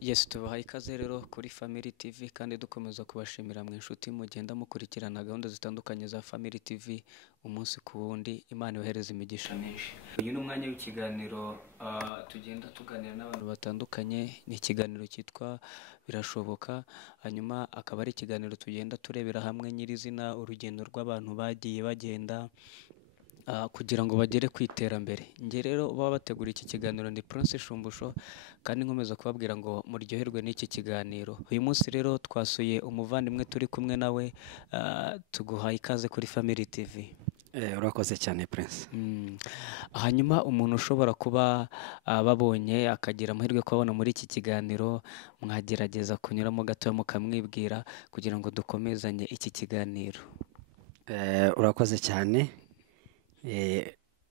Yes, tubahaye ikaze rero kuri Family TV kandi dukomeza kubashimira mwe inshuti mugenda mukurikirana gahunda zitandukanye za Family TV umunsi ku wundi. Imana yohereza imigisha myinshi. Uyu ni umwanya w'ikiganiro tugenda tuganira n'abantu batandukanye. Ni ikiganiro cyitwa Birashoboka, hanyuma akaba ari ikiganiro tugenda turebera hamwe nyirizina urugendo rw'abantu bagiye bagenda kugira ngo bagere ku iterambere. Nge rero baba bategura iki kiganiro ndi Prince Shumbusho kandi nkomeza kubabwira ngo muryoherwe n'iki kiganiro. Uyu munsi rero twasuye umuvandimwe turi kumwe nawe, tuguhaye ikaze kuri Family TV. Urakoze cyane Prince. Hanyuma umuntu ushobora kuba babonye akagira amahirwe kubabona muri iki kiganiro, mwagerageza kunyuramo gato mukamwibwira kugira ngo dukomezanye iki kiganiro. Urakoze cyane.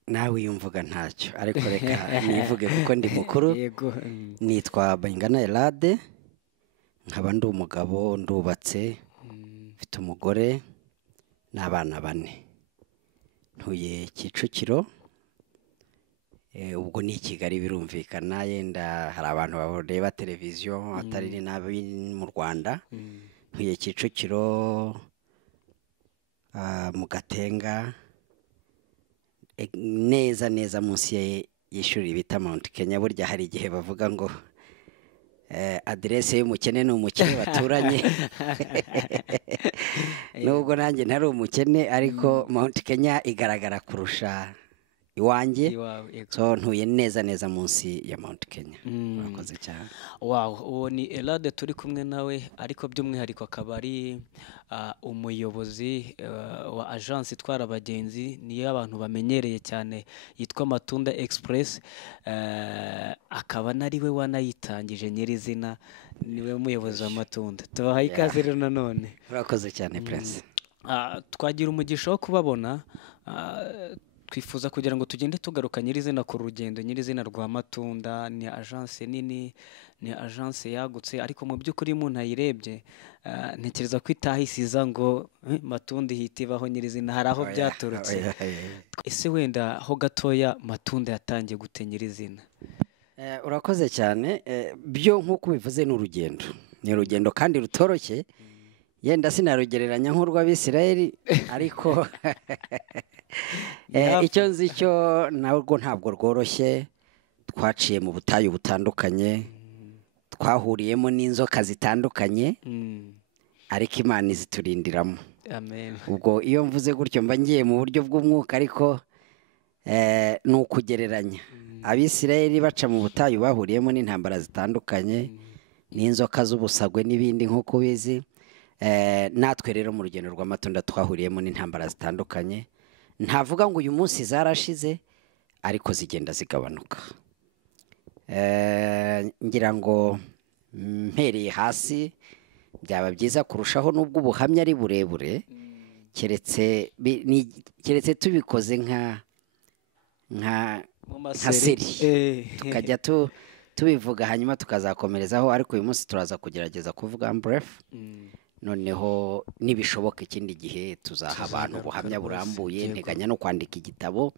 Nawe yumvuga ntacyo ariko reka nivuge kuko ndi mukuru. Yego. Nitwa Bayingana Elade, nkaba ndi umugabo, ndubatse, mfite umugore n'abana 4. Ntuye Kicukiro. Ubwo ni Kigali birumvikana, yenda hari abantu bareba televiziyo atari nabi mu Rwanda. Ntuye Kicukiro mu Gatenga, neza munsi y'ishuri bita Mount Kenya. Burya hari igihe bavuga ngo adresse y'umukene ni umukene baturanye. Nubwo nanjye ntari umukene ariko Mount Kenya igaragara kurusha iwanjye. So ntuye neza munsi ya Mount Kenya. Urakoze cyane. Wow, uwo ni Elade turi kumwe nawe, ariko by'umwihariko akaba ari umuyobozi wa agence ITWARABAGENZI, niyo abantu bamenyereye cyane, yitwa Matunda Express. Akaba nariwe wanayitangije nyirizina, niwe muyobozi wa Matunda. Tubahaye ikaze rero nanone. Urakoze cyane Prince. Twagira umugisha wo kubabona. Twifuza kugira ngo tugende tugaruka nyirizina ku rugendo nyirizina rwa Matunda. Ni agence nini, ni agence yagutse, ariko mu by'ukuri umuntu ayirebye ntekereza ko itahisiza ngo Matunda ihita ibaho nyirizina, hari aho byaturutse. Ese wenda ho gatoya Matunda yatangiye gute nyirizina? Urakoze cyane. Byo nk'uko bivuze ni urugendo, ni urugendo kandi rutoroshye. Yenda sinarugereranya nk'urw'Abisirayeli ariko icyo nzi cyo nabwo ntabwo rworoshye. Twaciye mu butayu butandukanye, twahuriyemo n'inzoka zitandukanye, ariko Imana iziturindiramo. Amen. Ubwo iyo mvuze gutyo mba ngiye mu buryo bw'umwuka, ariko ni ukugereranya. Abisirayeli baca mu butayu bahuriyemo n'intambara zitandukanye, n'inzoka z'ubusagwe n'ibindi nk'uko ubizi. Natwe rero mu rugendo rwa Matunda twahuriyemo n'intambara zitandukanye. Ntavuga ngo uyu munsi zarashize, ariko zigenda zigabanuka. Ngira ngo mpereye hasi byaba byiza kurushaho, nubwo ubuhamya ari burebure, keretse tubikoze nka seri, tukajya tubivuga hanyuma tukazakomerezaho. Ariko uyu munsi turaza kugerageza kuvuga brief, noneho nibishoboka ikindi gihe tuzaha abantu ubuhamya burambuye. Nteganya no kwandika igitabo,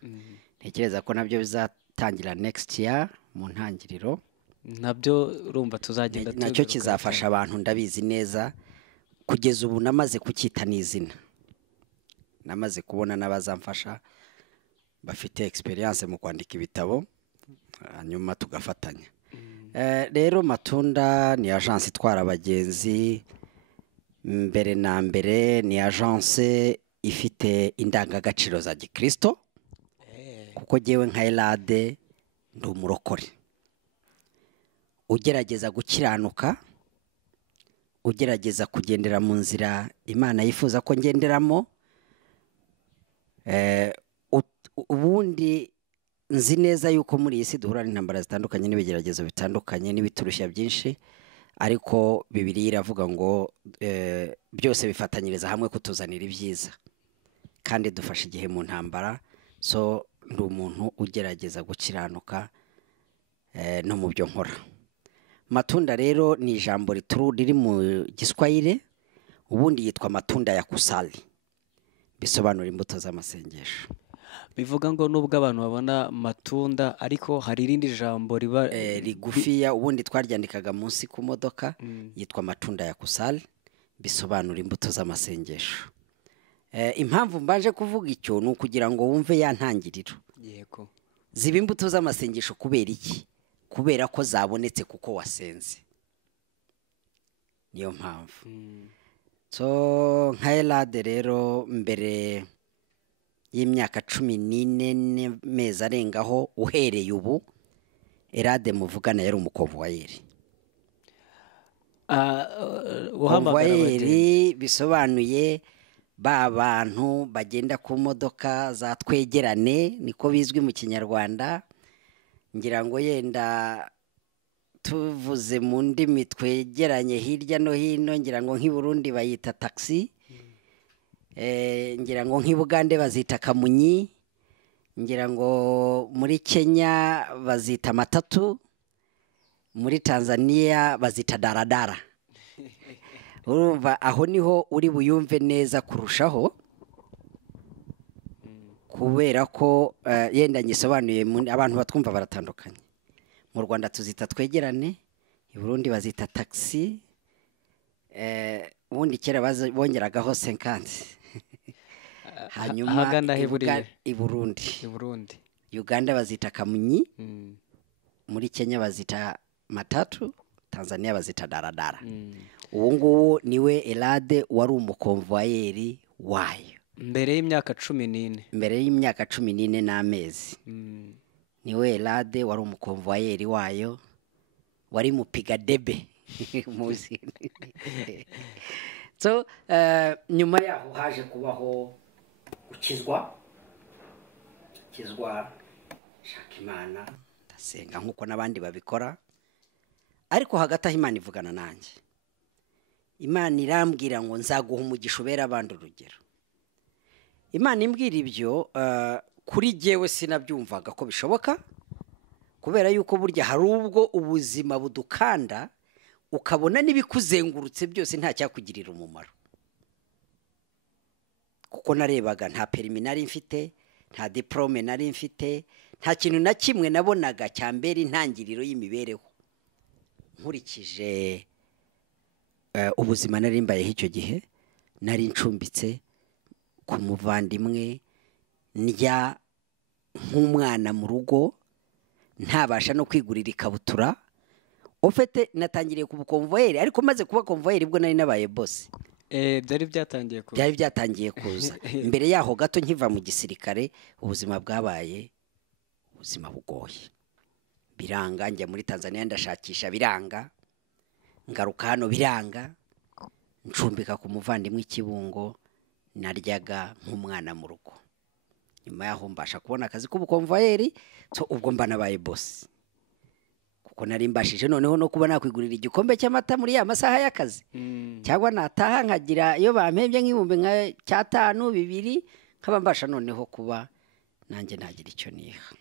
ntekereza ko nabyo bizatangira next year mu ntangiriro. Nabyo urumva tuzagenda nacyo kizafasha abantu, ndabizi neza. Kugeza ubu namaze kucyita n'izina, namaze kubona n'abazamfasha bafite experience mu kwandika ibitabo, hanyuma tugafatanya. Rero Matunda ni agence ITWARABAGENZI. Mbere na mbere ni agence ifite indangagaciro za Gikristo, kuko jewe nka Elade ndi umurokore ugerageza gukiranuka, ugerageza kugendera mu nzira Imana yifuza ko ngenderamo. Ubundi nzi neza yuko muri iyi si duhura n'intambara zitandukanye n'ibigeragezo bitandukanye n'ibiturushya byinshi, ariko Bibiliya iravuga ngo byose bifatanyiriza hamwe kutuzanira ibyiza, kandi dufashe igihe mu ntambara. So ndi umuntu ugerageza gukiranuka no mu byo nkora. Matunda rero ni ijambo riri mu Giswahili, ubundi yitwa matunda ya kusali, bisobanura imbuto z'amasengesho. bivuga ngo nubwo abantu babona Matunda ariko hari irindi jambo riba rigufiya ubundi twaryandikaga munsi ku modoka yitwa Matunda ya kusali bisobanura imbuto z'amasengesho. Impamvu mbaje kuvuga icyo ni ukugira ngo wumve ya ntangiriro. Yego. Ziba imbuto z'amasengesho kubera iki? Kubera ko zabonetse kuko wasenze. Niyo mpamvu. So nka Elade rero mbere y'imyaka 14 mezi arengaho uhereye ubu Elade muvugana yari umukonvoyeri. Konvoyeri bisobanuye ba bantu bagenda ku modoka za twegerane niko bizwi mu Kinyarwanda. Ngira ngo yenda tuvuze mu ndimi twegeranye hirya no hino, ngira ngo nk'i Burundi bayita taxi, ngira ngo nk'i Bugande bazita kamunyi, ngira ngo muri Kenya bazita matatu, muri Tanzania bazita daradara. Urumva aho niho uri buyumve neza kurushaho, kubera ko yenda nyisobanuye abantu batwumva baratandukanye. Mu Rwanda tuzita twegerane, i Burundi bazita taxi, ubundi kera bongeragaho 50. Hanyuma i Burundi, Uganda bazita kamunyi, muri Kenya bazita matatu, Tanzania bazita daradara. Uwo nguwo niwe Elade wari umukonvoyeri wayo mbere y'imyaka 14. Mbere y'imyaka 14 n'amezi. Niwe Elade wari umukonvoyeri wayo, wari mupiga debe muzi. So nyuma yaho haje kubaho ukizwa shaka Imana ndasenga nkuko nabandi babikora, ariko hagati aho Imana ivugana nanjye. Imana irambwira ngo nzaguha umugisha ubera abandi urugero. Imana imbwira ibyo kuri jewe sinabyumvaga ko bishoboka, kubera yuko burya hari ubwo ubuzima budukanda ukabona n'ibikuzengurutse byose nta cyakugirira umumaro. Kuko narebaga nta periminari mfite, nta diplome nari mfite, nta kintu na kimwe nabonaga cyambere intangiriro y'imibereho. Nkurikije ubuzima nari mbayeho icyo gihe, nari ncumbitse ku muvandimwe, ndya nk'umwana mu rugo, ntabasha no kwigurira ikabutura. Ofete natangiriye ku bukonvoyeri, ariko maze kuba konvoyeri bwo nari nabaye boss. Byari byatangiye kuza. Mbere yaho gato nkiva mu gisirikare ubuzima bwabaye ubuzima bugoye. Biranga, njya muri Tanzania ndashakisha biranga, ngaruka hano biranga, ncumbika ku muvandimwe Kibungo, naryaga nk'umwana mu rugo. Nyuma yaho mbasha kubona akazi k'ubukonvoyeri, so ubwo mba nabaye boss. Kuko nari mbashije noneho no kuba nakwigurira igikombe cy'amata muri ya masaha y'akazi. Cyangwa nataha nkagira iyo bampembye nk'ibumbi nka 5 2 nkaba mbasha noneho kuba nanjye nagira icyo niha.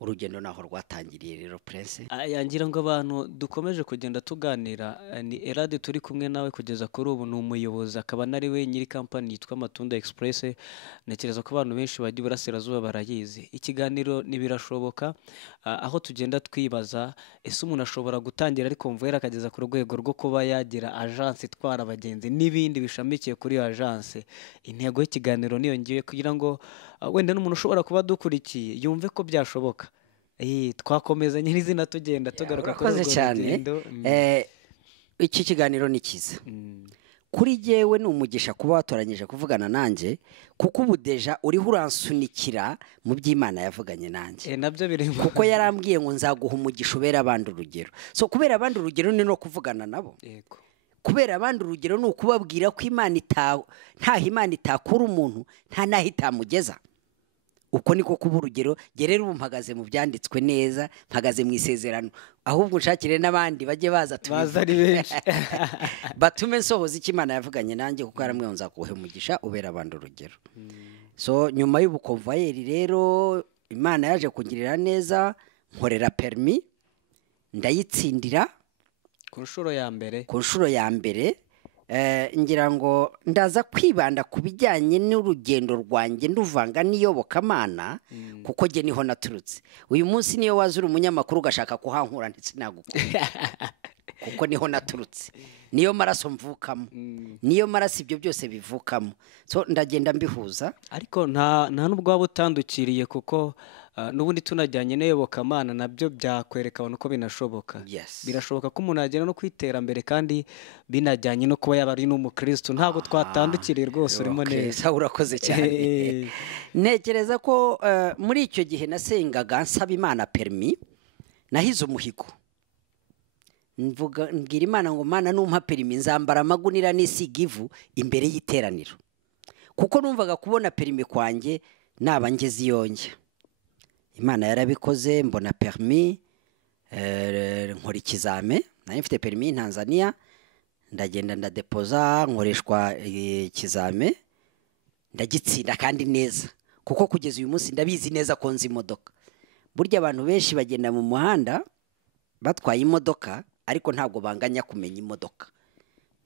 Urugendo naho rwatangiriye rero Prince. Yangira ngo abantu dukomeje kugenda tuganira, ni Elade turi kumwe nawe kugeza kuri ubu, ni umuyobozi, akaba nari we nyiri company yitwa Matunda Express. Nekereza ko abantu benshi bagiye Burasirazuba barayizi. Ikiganiro nibirashoboka, aho tugenda twibaza ese umuntu ashobora gutangira ari konvoyeri akageza ku rwego rwo kuba yagira agence itwara abagenzi n'ibindi bishamikiye kuri agence. Intego y'ikiganiro niyo ngiye kugira ngo wenda n'umuntu ushobora kuba dukurikiye yumve ko byashoboka. Twakomeza nyirizina tugenda tugaruka kuri urugendo. Iki kiganiro ni kiza. Kuri jewe ni umugisha kuba watoranyije kuvugana nanjye, kuko ubu deja uri uransunikira mu by'Imana yavuganye nanjye. Nabyo biri kuko yarambwiye ngo nzaguha umugisha ubera abandi urugero. So kubera abandi urugero ni no kuvugana nabo. Yego. Kubera abandi urugero ni ukubabwira ko Imana nta Imana itakura umuntu, nta naho itamugeza. Uko niko kuba urugero. Gerera ubu mpagaze mu byanditswe neza, mpagaze mu isezerano, ahubwo nshakire n'abandi baje baza ari benshi batume nsohoza icyo Imana yavuganye nanjye, kuko yaramwe nzakuhe umugisha ubera abandi urugero. So nyuma y'ubukonvoyeri rero Imana yaje kungirira neza, nkorera permis ndayitsindira ku nshuro ya mbere. Ku nshuro ya mbere ngira ngo ndaza kwibanda ku bijyanye n'urugendo rwanjye nduvanga n'iyobokamana kuko jye niho naturutse. Uyu munsi niyo wazura umunyamakuru ugashaka kuhankura ndetse nagukunda kuko niho naturutse, niyo maraso mvukamo, niyo maraso ibyo byose bivukamo. So ndagenda mbihuza, ariko nta nubwo waba utandukiriye kuko n'ubundi tunajyanye n'iyobokamana nabyo byakwereka abantu ko binashoboka. Birashoboka ko umuntu yagera no kwiterambere kandi binajyanye no kuba yaba ari n'umukristo. Ntabwo twatandukiriye rwose, urimo neza. Urakoze cyane. Ntekereza ko muri icyo gihe nasengaga nsaba Imana permis, nahize umuhigo. Mbwira Imana ngo Mana numpa permis nzambara amagunira n'isiga ivu imbere y'iteraniro, kuko numvaga kubona permis kwanjye naba ngeze iyonjya. Imana yarabikoze, mbona permis, nkora ikizame. Nari mfite permis Tanzania, ndagenda ndadepoza, nkoreshwa ikizame, ndagitsinda kandi neza, kuko kugeza uyu munsi ndabizi neza ko nzi imodoka. Burya abantu benshi bagenda mu muhanda batwaye imodoka ariko ntabwo banganya kumenya imodoka,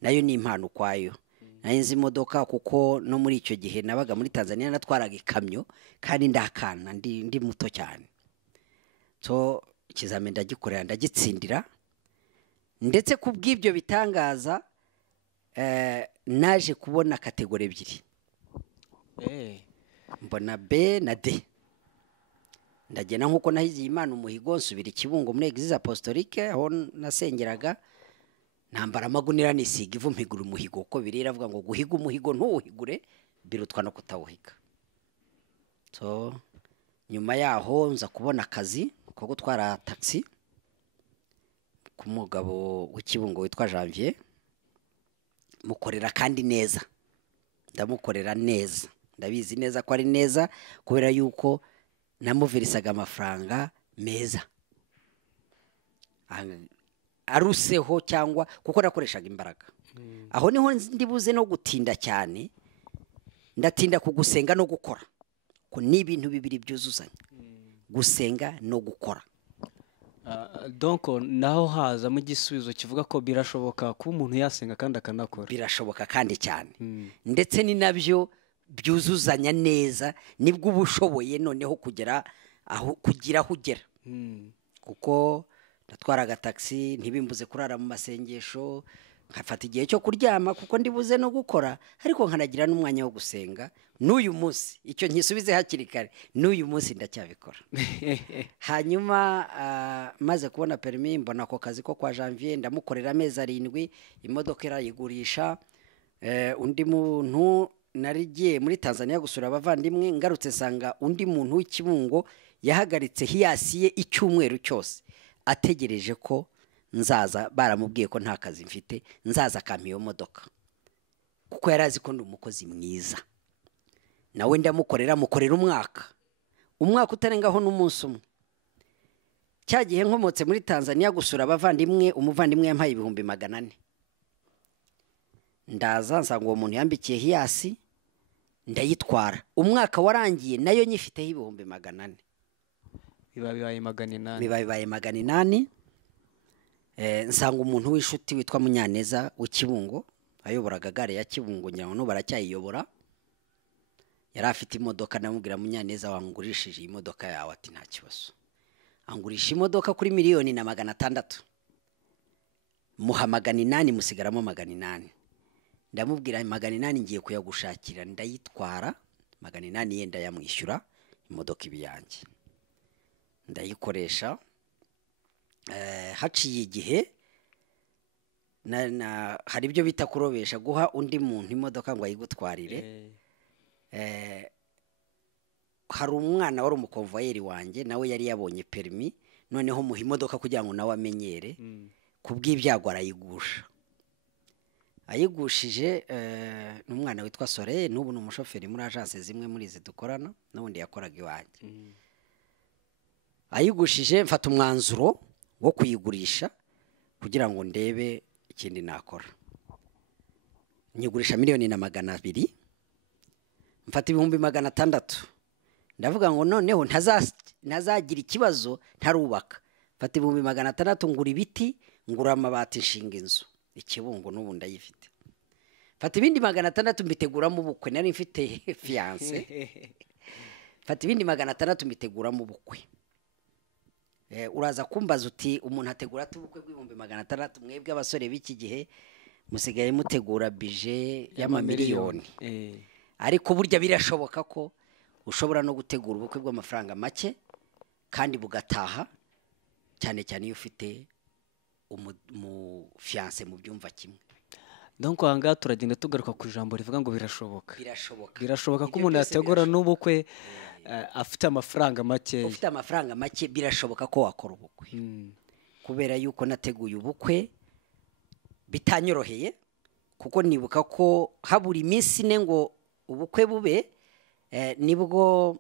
nayo ni impano kwayo. Nari nzi imodoka kuko no muri icyo gihe nabaga muri Tanzania natwaraga ikamyo kandi ndakana ndi muto cyane. So ikizame ndagikorera ndagitsindira, ndetse kubw'ibyo bitangaza naje kubona kategori ebyiri, mbona B na D. Ndagenda nkuko nahize Imana umuhigo, nsubira Ikibungo muri Eglise Apostolique aho nasengeraga, nambara amagunira n'isiga ivu mpigura umuhigo, kuko birira avuga ngo guhiga umuhigo ntuwuhigure birutwa no kutawuhiga. So nyuma yaho nza kubona akazi ko gutwara taxi ku mugabo w'Ikibungo witwa Janvier, mukorera kandi neza, ndamukorera neza, ndabizi neza ko ari neza kubera yuko namuvirisaga amafaranga meza aruseho, cyangwa kuko nakoreshaga imbaraga. Aho niho ndibuze no gutinda cyane, ndatinda kugusenga no gukora, ko ni ibintu bibiri byuzuzanya, gusenga no gukora. Donc naho haza mu gisubizo kivuga ko birashoboka ko umuntu yasenga kandi akanakora. Birashoboka kandi cyane, ndetse ni nabyo byuzuzanya neza, nibwo ubushoboye noneho kugera aho kugira aho ugera. Kuko natwaraga taxi ntibimbuze kurara mu masengesho, nkafata igihe cyo kuryama kuko ndibuze no gukora, ariko nkanagira n'umwanya wo gusenga. N'uyu munsi icyo nkisubize hakiri kare, n'uyu munsi ndacyabikora. Hanyuma maze kubona permis, mbona ako kazi ko kwa Janvier, ndamukorera amezi 7, imodoka irayigurisha. Undi muntu narigiye muri Tanzania gusura abavandimwe, ngarutse nsanga undi muntu w'Ikibungo yahagaritse hiyasiye icyumweru cyose ategereje ko nzaza, baramubwiye ko nta kazi mfite, nzaza akampa iyo modoka kuko yarazi ko ndi umukozi mwiza. Nawe ndamukorera umwaka utarengaho n'umunsi umwe. Cyagihe nkomotse muri Tanzania gusura abavandimwe, umuvandimwe yampaye 400. Ndaza nsanga uwo muntu yambikiye hiyasi, ndayitwara. Umwaka warangiye nayo nyifiteho 400. Bibaye 800. Bibaye 800. Nsanga umuntu w'inshuti witwa Munyaneza w'Ikibungo, ayoboraga gare ya Kibungo, nyawo no baracyayiyobora. Yari afite imodoka, namubwira Munyaneza wangurishije iyi modoka yawe, ati nta kibazo. Angurisha imodoka kuri 1,600,000. Muha 800 musigaramo 800. Ndamubwira 800 ngiye kuyagushakira, ndayitwara 800 yenda yamwishyura, imodoka ibiyanjye ndayikoresha. Haciye igihe hari ibyo bita kurobesha, guha undi muntu imodoka ngo ayigutwarire. Hari umwana wari umukonvoyeri wanjye, nawe yari yabonye permis, noneho muha imodoka kugira ngo nawe amenyere. Kubw'ibyago arayigusha. Ayigushije n'umwana witwa Sore, n'ubu n'umushoferi muri agence zimwe muri izi dukorana, n'ubundi yakoraga iwanjye. Ayigushije mfata umwanzuro wo kuyigurisha kugira ngo ndebe ikindi nakora. Nyigurisha 1,200,000, mfata 600,000. Ndavuga ngo noneho ntazagira ikibazo ntarubaka. Mfata 600,000 ngura ibiti, ngura amabati, nshinga inzu Ikibungo, n'ubu ndayifite. fata ibindi 600 mbiteguramo ubukwe, nari mfite fiance. Fata ibindi 600 mbiteguramo ubukwe. Uraza kumbaza uti umuntu ategura ubukwe bw'ibihumbi 600, mwebwe abasore b'iki gihe musigaye mutegura budget y'amamiliyoni. Ariko burya birashoboka ko ushobora no gutegura ubukwe bw'amafaranga make kandi bugataha, cyane cyane iyo ufite mu fiance mu byumva kimwe. Donc anga turagenda tugaruka ku ijambo rivuga ngo birashoboka. Birashoboka ko Ibyo umuntu byose yategura birashoboka. n'ubukwe afite amafaranga make. Ufite amafaranga make birashoboka ko wakora ubukwe. Kubera yuko nateguye ubukwe bitanyoroheye, kuko nibuka ko habura iminsi ine ngo ubukwe bube, nibwo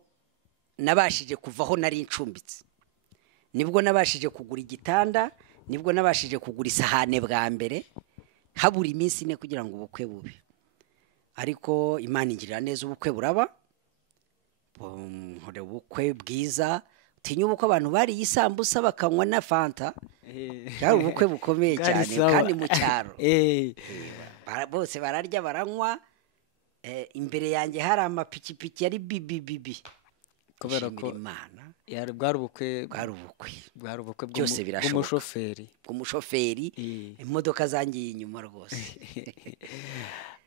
nabashije kuvaho nari ncumbitse, nibwo nabashije kugura igitanda, nibwo nabashije kugura isahane bwa mbere, habura iminsi ine kugira ngo ubukwe bube. Ariko Imana ingirira neza, ubukwe buraba, nkore ubukwe bwiza, tinya ubukwe abantu bari isambusa bakanywa na fanta, cyari ubukwe bukomeye cyane kandi mu cyaro. Bose bararya baranywa, imbere yanjye hari amapikipiki yari bibi. Kubera ko Imana yari bwari ubukwe byose birashoboka. Bw'umushoferi, imodoka zangiye inyuma rwose.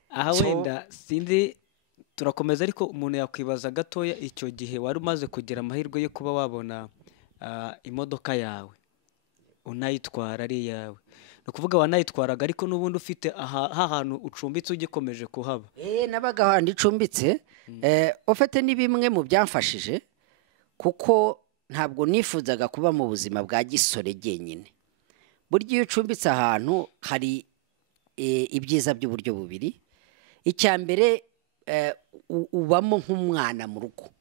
Aha wenda sinzi turakomeza, ariko umuntu yakwibaza gatoya, icyo gihe wari umaze kugira amahirwe yo kuba wabona imodoka yawe unayitwara ari iyawe, ni ukuvuga wanayitwaraga ariko n'ubundi ufite ahantu ucumbitse ugikomeje kuhaba. Nabaga ahandi icumbitse, ufite ni bimwe mu byamfashije, kuko ntabwo nifuzaga kuba mu buzima bwa gisore jyenyine. Burya iyo ucumbitse ahantu hari ibyiza by'uburyo bubiri. Icya mbere, ubamo nk'umwana mu rugo,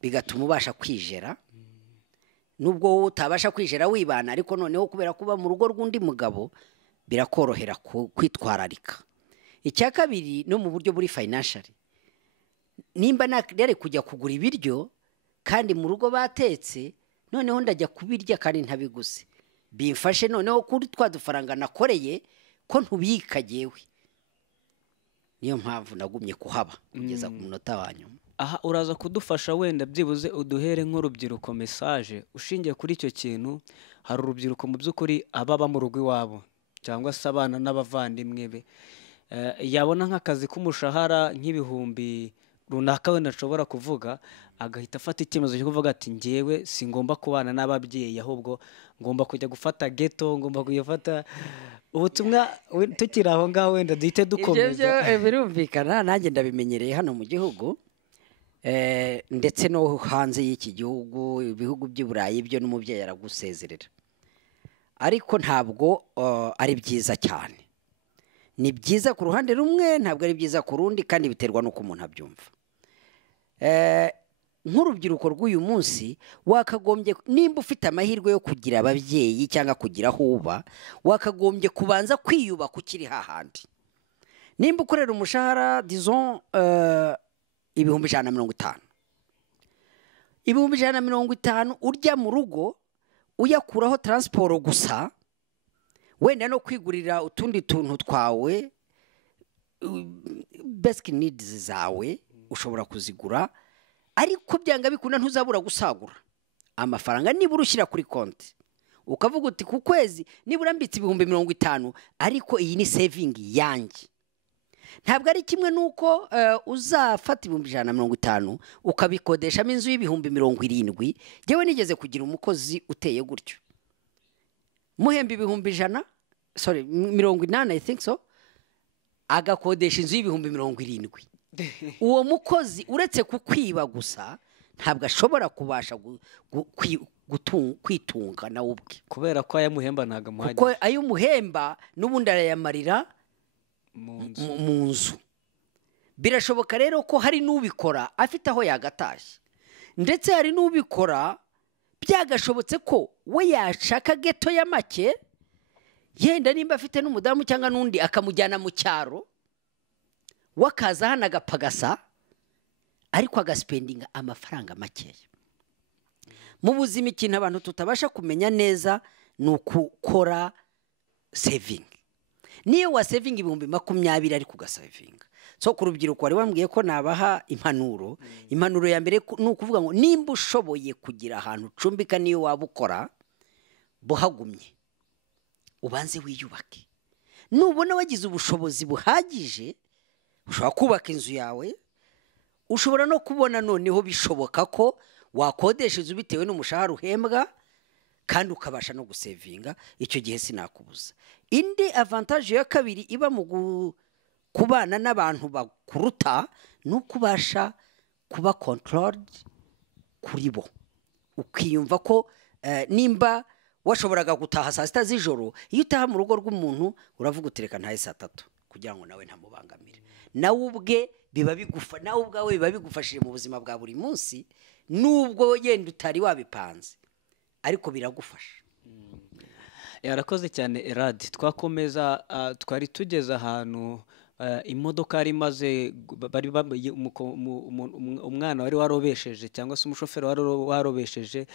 bigatuma ubasha kwijera, nubwo utabasha kwijera wibana, ariko noneho kubera kuba mu rugo rw'undi mugabo birakorohera kwitwararika. Icya kabiri, no mu buryo buri financially, nimba nari kujya kugura ibiryo kandi mu rugo batetse, noneho ndajya kubirya kandi ntabiguze, bimfashe noneho kuri twa dufaranga nakoreye ko ntubika jewe. Niyo mpamvu nagumye kuhaba kugeza ku munota wa nyuma. Aha uraza kudufasha wenda byibuze uduhere nk'urubyiruko message ushingiye kuri icyo kintu. Hari urubyiruko mu by'ukuri ababa mu rugo iwabo cyangwa se abana n'abavandimwe be, yabona nk'akazi k'umushahara nk'ibihumbi runaka wenda ashobora kuvuga, agahita afata icyemezo cyo kuvuga ati ngewe singomba kubana n'ababyeyi, ahubwo ngomba kujya gufata ghetto, ngomba kuyafata. Ubutumwa tukiri aho ngaho wenda duhite dukomeza. Ibyo birumvikana, nanjye ndabimenyereye hano mu gihugu, ndetse no hanze y'iki gihugu, ibihugu by'i Burayi byo n'umubyeyi aragusezerera, ariko ntabwo ari byiza cyane. Ni byiza ku ruhande rumwe, ntabwo ari byiza ku rundi, kandi biterwa n'uko umuntu abyumva. Nk'urubyiruko rw'uyu munsi, wakagombye, nimba ufite amahirwe yo kugira ababyeyi cyangwa kugira aho uba, wakagombye kubanza kwiyubaka ukiri hahandi. Nimba ukorera umushahara disons ibihumbi 150, ibihumbi 150 urya mu rugo uyakuraho transport gusa, wenda no kwigurira utundi tuntu twawe, basic needs zawe ushobora kuzigura, ariko byanga bikunda ntuzabura gusagura amafaranga. Nibura ushyira kuri konti ukavuga uti ku kwezi nibura mbitse ibihumbi 50, ariko iyi ni saving yanjye. Ntabwo ari kimwe nuko uzafata ibihumbi 150 ukabikodeshamo inzu y'ibihumbi 70. Jewe nigeze kugira umukozi uteye gutyo, muhemba ibihumbi 80 I think so, agakodesha inzu y'ibihumbi 70. Uwo mukozi uretse kukwiba gusa ntabwo ashobora kubasha kwitunga nawe ubwe, kubera ko ayamuhemba ntago amuhagije, kuko ayo muhemba n'ubundi arayamarira mu nzu. Birashoboka rero ko hari n'ubikora afite aho yagatashye, ndetse hari n'ubikora byagashobotse ko we yashaka ghetto ya make, yenda nimba afite n'umudamu cyangwa n'undi akamujyana mu cyaro, wakaza hano agapagasa, ariko agaspendinga amafaranga makeya. Mu buzima ikintu abantu tutabasha kumenya neza ni ukukora saving. niyo wasevinga ibihumbi 20 ariko ugasevinga. So ku rubyiruko wari wambwiye ko nabaha impanuro. Impanuro ya mbere ni ukuvuga ngo nimba ushoboye kugira ahantu ucumbika niyo wabukora buhagumye ubanze wiyubake. Nubona wagize ubushobozi buhagije ushobora kubaka inzu yawe, ushobora no kubona noneho bishoboka ko wakodesha inzu bitewe n'umushahara uhembwa kandi ukabasha no gusevinga. Icyo gihe sinakubuza. Indi avantage ya kabiri iba mu kubana n'abantu bakuruta n'ukubasha kuba controlled kuri bo, ukiyumva ko nimba washoboraga gutaha saa 6 z'ijoro, iyo utaha mu rugo rw'umuntu uravuga utereka ntahe saa 3 kugira ngo nawe ntamubangamire. Nawe ubwe nawe ubwawe biba bigufashije mu buzima bwa buri munsi, nubwo yenda utari wabipanze ariko biragufasha. Yarakoze cyane Eradi. Twakomeza twari tugeze ahantu imodoka yari maze bari umwana wari warobesheje cyangwa se umushoferi wari warobesheje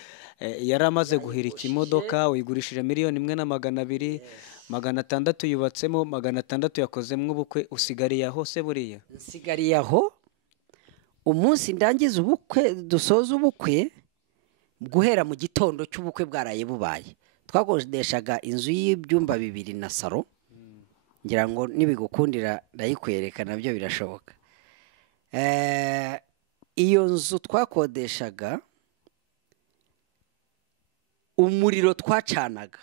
yari amaze guhirika imodoka, uyigurishije 1,200,000, 600 yubatsemo, 600 yakozemo ubukwe. Usigariye aho se buriya? Nsigariye aho umunsi ndangiza ubukwe, dusoza ubukwe, guhera mu gitondo cy'ubukwe bwaraye bubaye. Twakodeshaga inzu y'ibyumba 2 na salo. Ngira ngo nibigukundira ndayikwereka nabyo birashoboka. Iyo nzu twakodeshaga, umuriro twacanaga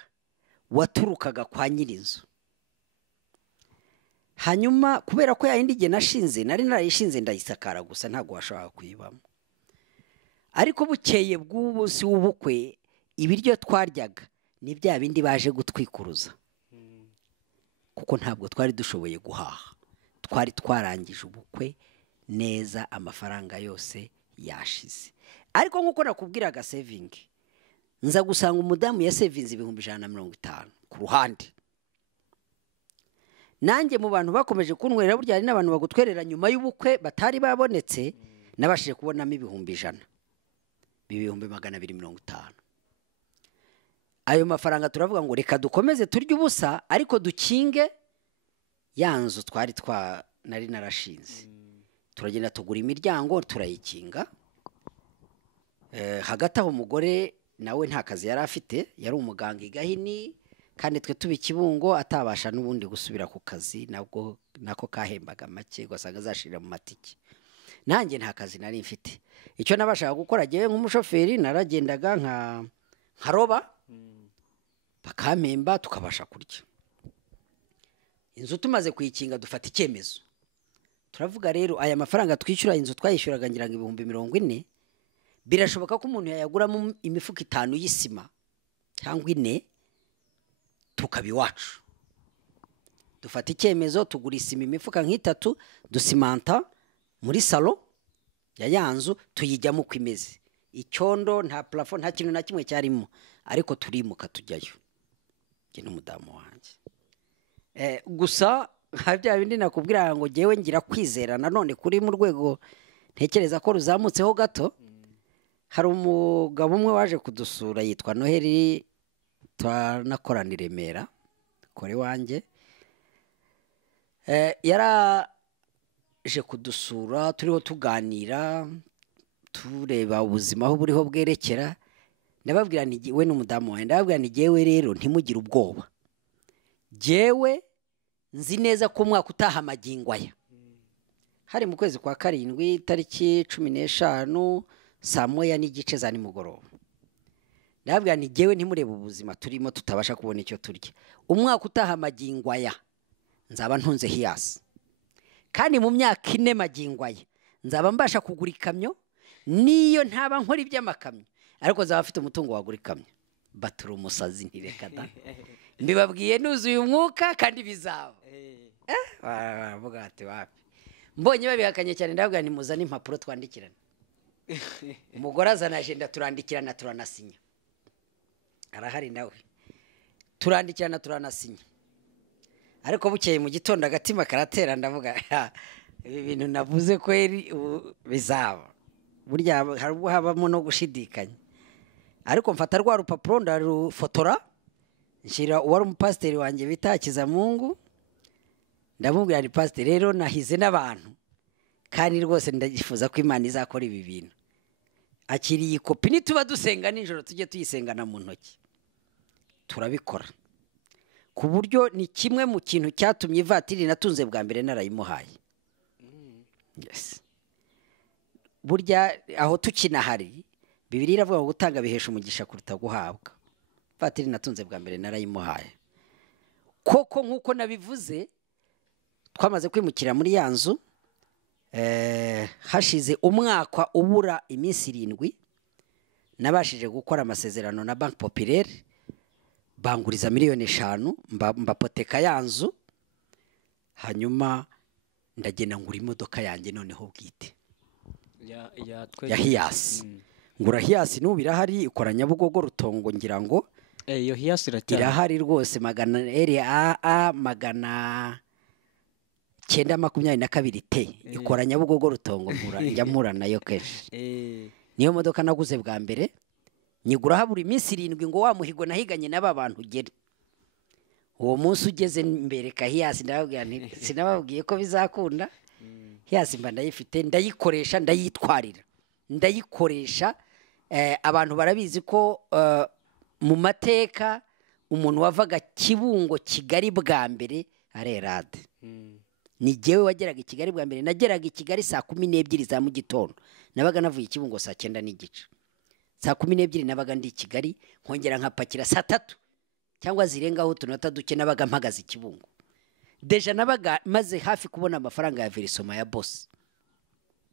waturukaga kwa nyirinzu. Hanyuma kubera ko yayindi gihe nashinze, nari narayishinze ndayisakara gusa, ntago washobora kuyibamo. Ariko bukeye bw'ubusi w'ubukwe ibiryo twaryaga ni bya bindi baje gutwikuruza, kuko ntabwo twari dushoboye guhaha. Twari twarangije ubukwe neza, amafaranga yose yashize. Ariko nkuko nakubwiraga saving, nza gusanga umudamu ya savings 150 ku ruhande. Nanjye mu bantu bakomeje kunwerera, burya ari n'abantu bagutwerera nyuma y'ubukwe batari babonetse, nabashije kubonamo 100,000, 250. Ayo mafaranga turavuga ngo reka dukomeze turya ubusa ariko dukinge yanzu twari nari narashinze. Turagenda tugura imiryango turayikinga. Hagati aho umugore nawe nta kazi yari afite, yari umuganga igahini, kandi twe tubikibungo atabasha n'ubundi gusubira ku kazi, nako kahembaga make gwasaga zashira mu matiki. Nanjye nta kazi nari mfite. Icyo nabashaka gukora giye nk'umushoferi, naragendaga nkaroba bakampemba tukabasha kurya. Inzu tumaze kuyikinga dufata icyemezo, turavuga rero aya mafaranga twishyura inzu twayishyuraga ngira ngo 40,000, birashoboka ko umuntu yayaguramo imifuka 5 y'isima cyangwa 4 tukabi wacu. Dufata icyemezo tugura isima imifuka nk'itatu, dusimanta muri salo ya yanzu, tuyijyamo kwimeze. Icyondo nta plafond nta kintu na kimwe cyarimo, ariko turimuka tujyayo nge n'umudamu wanjye. Gusa habya bindi nakubwira ngo jewe ngira kwizera nanone kuri mu rwego ntekereza ko ruzamutseho gato. Hari umugabo umwe waje kudusura yitwa Noheli, twanakorana i Remera kore wanjye. Yaraje kudusura, turiho tuganira tureba ubuzima aho buriho bwerekera. Ndababwira nti we n'umudamu wanjye, ndababwira nti jewe rero ntimugire ubwoba, jewe nzi neza ko umwaka utaha magingo aya hari mu kwezi kwa 7 tariki 15 saa 1:15 za nimugoroba. Ndababwira nti jewe ntimurebe ubuzima turimo tutabasha kubona icyo turya, umwaka utaha magingo aya nzaba ntunze hiyasi, kandi mu myaka 4 magingo aya nzaba mbasha kugura ikamyo, niyo ntaba nkora iby'amakamyo ariko zaba afite umutungo wagura ikamyo. Batura umusazi ntireka da, mbibabwiye nuzuye umwuka kandi bizaba. Baravuga ati wapi, mbonye babihakanye cyane. Ndababwira nti muzane impapuro twandikirana. Umugore azana agenda turandikirana, turanasinya. Arahari nawe, turandikirana turanasinya. Ariko bukeye mu gitondo agatima karatera, ndavuga ibi bintu navuze kweri bizaba. Burya habamo no gushidikanya. Ariko mfata rwa rupapuro ndarufotora, nshira uwari umupasiteri wanjye bita Kizamungu, ndamubwira ni pastor rero nahize n'abantu kandi rwose ndagifuza ko Imana izakora ibi bintu akiriye ikopi nituba dusenga nijoro tujye tuyisengana mu ntoki turabikora ku buryo ni kimwe mu kintu cyatumye ivatiri natunze bwa mbere narayimuhaye. Yes. Burya aho tukinahari Bibiliya iravuga ngo gutanga bihesha umugisha kuruta guhabwa. Ivatiri natunze bwa mbere narayimuhaye. Koko nkuko nabivuze twamaze kwimukira muri ya nzu hashize umwaka ubura iminsi 7 nabashije gukora amasezerano na Bank Populaire banguriza miliyoni 5 mbapoteka ya nzu hanyuma ndagenda ngura imodoka yanjye noneho bwite ya Hiace. Ngura Hiace n'ubira hari ikora Nyabugogo Rutongo ngira ngo iyo Hiace irahari rwose magana RAA magana 922 T ikora Nyabugogo Rutongo njya mpura nayo kenshi. Niyo modoka naguze bwa mbere nyigura habura iminsi 7 ngo wa muhigo nahiganye n'aba bantu ugere. Uwo munsi ugeze mbere ka Hiace ndababwira nti sinababwiye ko bizakunda. Hiace mba ndayifite ndayikoresha ndayitwarira ndayikoresha. Abantu barabizi ko mu mateka umuntu wavaga Kibungo Kigali bwa mbere arerade. Ni jewe wageraga Kigali bwa mbere nageraga Kigali saa 12 za mu gitondo nabaga navuye Kibungo saa 9 n'igice. Saa 12 nabaga ndi Kigali nkongera nkapakira saa 3 cyangwa zirengaho tunota duke nabaga mpagaze Kibungo. Deja nabaga maze hafi kubona amafaranga ya verisoma ya boss.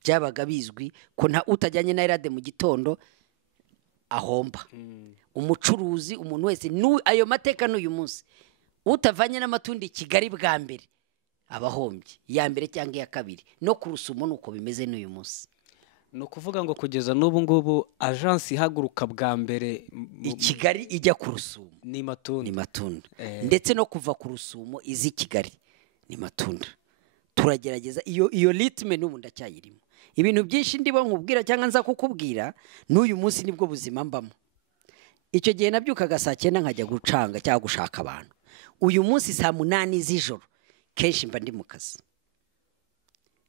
Byabaga bizwi ko nta utajyanye na irade mu gitondo ahomba. Umucuruzi umuntu wese ayo mateka n'uyu munsi utavanye n'amatundi Kigali bwa mbere abahombye ya mbere cyangwa ya kabiri no ku Rusumo nuko bimeze n'uyu munsi. No kuvuga ngo kugeza n'ubu ngubu agence ihaguruka bwa mbere i Kigali ijya ku Rusumo ni Matunda. Ndetse no kuva ku Rusumo izi Kigali ni Matunda. Turagerageza iyo ritme n'ubu ndacyayirimo. Ibintu byinshi ndibo nkubwira cyangwa nza kukubwira n'uyu munsi nibwo buzima mbamo. Icyo gihe nabyukaga saa 9 nkajya gucanga cyangwa gushaka abantu. Uyu munsi saa 8 z'ijoro kenshi mba ndi mu kazi.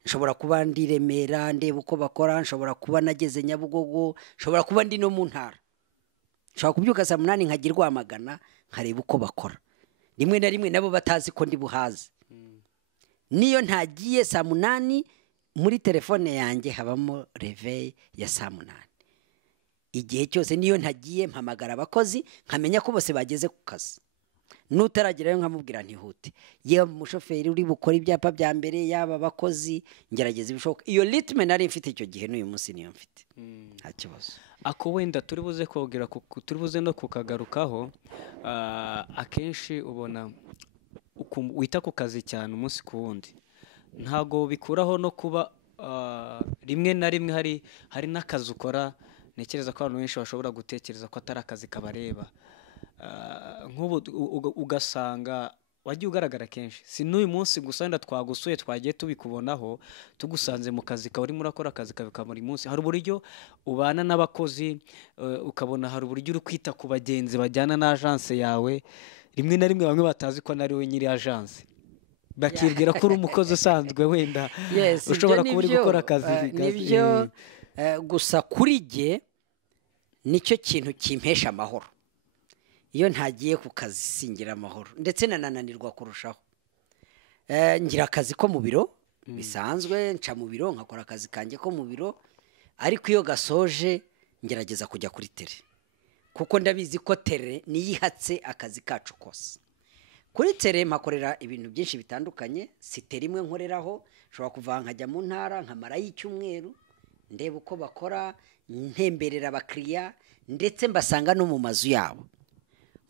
Nshobora kuba ndi Remera ndeba uko bakora, nshobora kuba nageze Nyabugogo, nshobora kuba ndi no mu ntara. Nshobora kubyuka saa 8 nkagirwa amagana nkareba uko bakora. Rimwe na rimwe nabo batazi ko ndi buhaze. Niyo ntagiye saa 8 muri telefone yanjye habamo reveil ya saa 8. Igihe cyose niyo ntagiye mpamagara abakozi nkamenya ko bose bageze ku kazi. Nutaragerayo nkamubwira ntihute. Yewe umushoferi uri bukora ibyapa bya mbere yaba abakozi ngerageza ibishoboka. Iyo ritme nari mfite icyo gihe n'uyu munsi niyo mfite. Nta kibazo. Ako wenda turi buze kogera turi buze no kukagarukaho akenshi ubona wita ku kazi cyane umunsi ku wundi. Ntago bikuraho no kuba rimwe na rimwe hari n'akazi ukora nekereza ko abantu benshi bashobora gutekereza ko atari akazi kabareba. Nk'ubu ugasanga wagiye ugaragara kenshi si n'uyu munsi gusa wenda twagusuye twagiye tubikubonaho tugusanze mu kazi kawe urimo urakora akazi kawe ka buri munsi. Hari uburyo ubana n'abakozi ukabona hari uburyo uri kwita ku bagenzi bajyana na agence yawe. Rimwe na rimwe bamwe batazi ko nari we nyiri agence bakibwira ko uri umukozi usanzwe wenda ushobora kuba uri gukora akazi nibyo. Gusa kuri jye nicyo kintu kimpesha amahoro. Iyo ntagiye ku kazi singira amahoro ndetse nanananirwa kurushaho. Ngira akazi ko mu biro bisanzwe nca mu biro nkakora akazi kanjye ko mu biro ariko iyo gasoje ngerageza kujya kuri tele kuko ndabizi ko tele niyihatse akazi kacu kose. Kuri tele makorera ibintu byinshi bitandukanye. Si tele imwe nkoreraho nshobora kuva nkajya mu ntara nkamara y'icyumweru ndeba uko bakora ntemberera abakiriya ndetse mbasanga no mu mazu yabo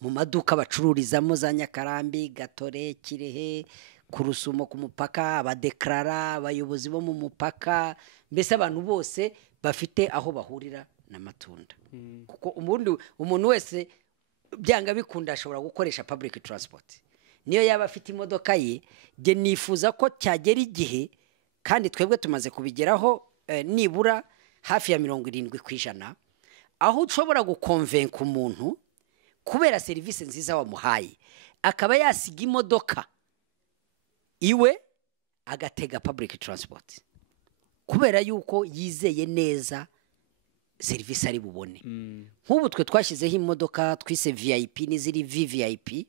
mu maduka bacururizamo za Nyakarambi Gatore Kirehe ku Rusumo ku mupaka abadeklara abayobozi bo mu mupaka mbese abantu bose bafite aho bahurira na Matunda. Kuko umuntu wese byanga bikunda ashobora gukoresha public transport. Niyo yaba afite imodoka ye je nifuza ko cyagera igihe kandi twebwe tumaze kubigeraho nibura hafi ya 70% aho ushobora gukonvenka umuntu kubera service nziza wamuhaye akaba yasiga imodoka iwe agatega public transport kubera yuko yizeye neza serivisi ari bubone. Nk'ubu twe twashyizeho imodoka twise VIP n'iziri VVIP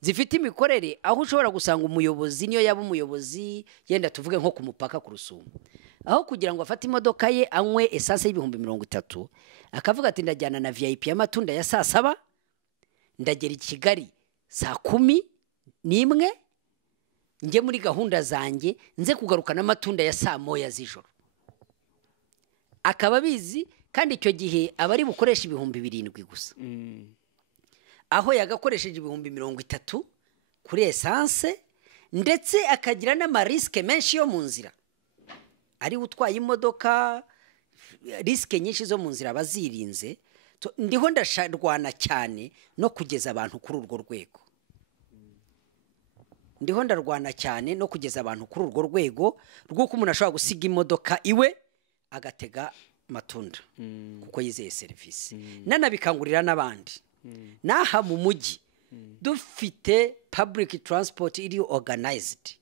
zifite imikorere aho ushobora gusanga umuyobozi niyo yaba umuyobozi yenda tuvuge nko ku mupaka ku Rusumo, aho kugira ngo afate imodoka ye anywe essence y'ibihumbi 30 akavuga ati ndajyana na VIP ya Matunda ya saa 7 ndagera i Kigali saa 11 njye muri gahunda zanjye nze kugaruka na Matunda ya saa 1 z'ijoro. Akaba bizi kandi icyo gihe abari bukoresha ibihumbi 7 gusa, aho yagakoresheje ibihumbi 30 kuri essence, ndetse akagira n'amariske menshi yo mu nzira. Ari utwaye imodoka riske nyinshi zo mu nzira bazirinze. Ndiho ndasharwana cyane no kugeza abantu kuri urwo rwego. Ndiho ndarwana cyane no kugeza abantu kuri urwo rwego rw'uko umuntu ashobora gusiga imodoka iwe agatega Matunda kuko yizeye service. Nanabikangurira n'abandi. Naha mu mujyi dufite public transport iri organized.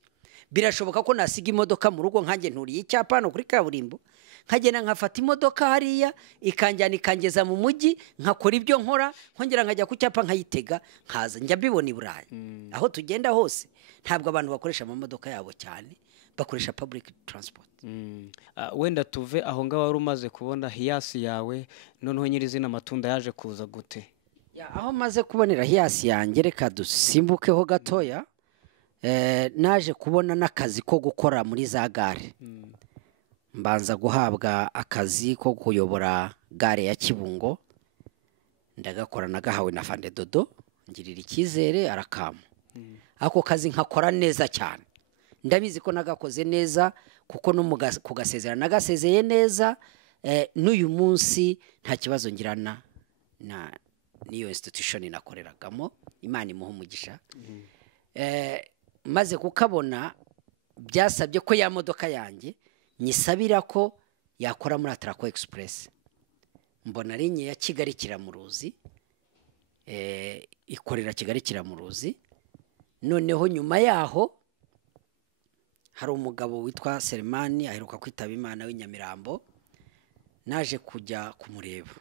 Birashoboka ko nasiga imodoka mu rugo nkanjye nturiye icyapa no kuri kaburimbo, nkagenda nkafata imodoka hariya ikanjyana ikangeza mu mujyi, nkakora ibyo nkora, nkongera nkajya ku cyapa nkayitega nkaza. Njya mbibona i Burayi aho tugenda hose ntabwo abantu bakoresha amamodoka yabo cyane, bakoresha public transport. Wenda tuve aho ngaho wari umaze kubona hiyasi yawe, noneho nyirizina Matunda yaje kuza gute? Aho maze kubonera hiyasi yanjye reka dusimbukeho gatoya. Naje kubona n'akazi ko gukora muri za gare. Mbanza guhabwa akazi ko kuyobora gare ya Kibungo, ndagakora nagahawe na Fande Dodo, ngirira icyizere arakama. Ako kazi nkakora neza cyane, ndabizi ko nagakoze neza kuko no kugasezera nagasezeye neza. N'uyu munsi nta kibazo ngirana na niyo institution nakoreragamo, Imana imuha umugisha. Maze kukabona byasabye ko ya modoka yanjye nyisabira ko yakora muri Atraco Express. Mbona linye ya Kigali Kiramuruzi, ikorera Kigali Kiramuruzi. Noneho nyuma yaho hari umugabo witwa Selemani aheruka kwitaba Imana w'Inyamirambo, naje kujya kumureba.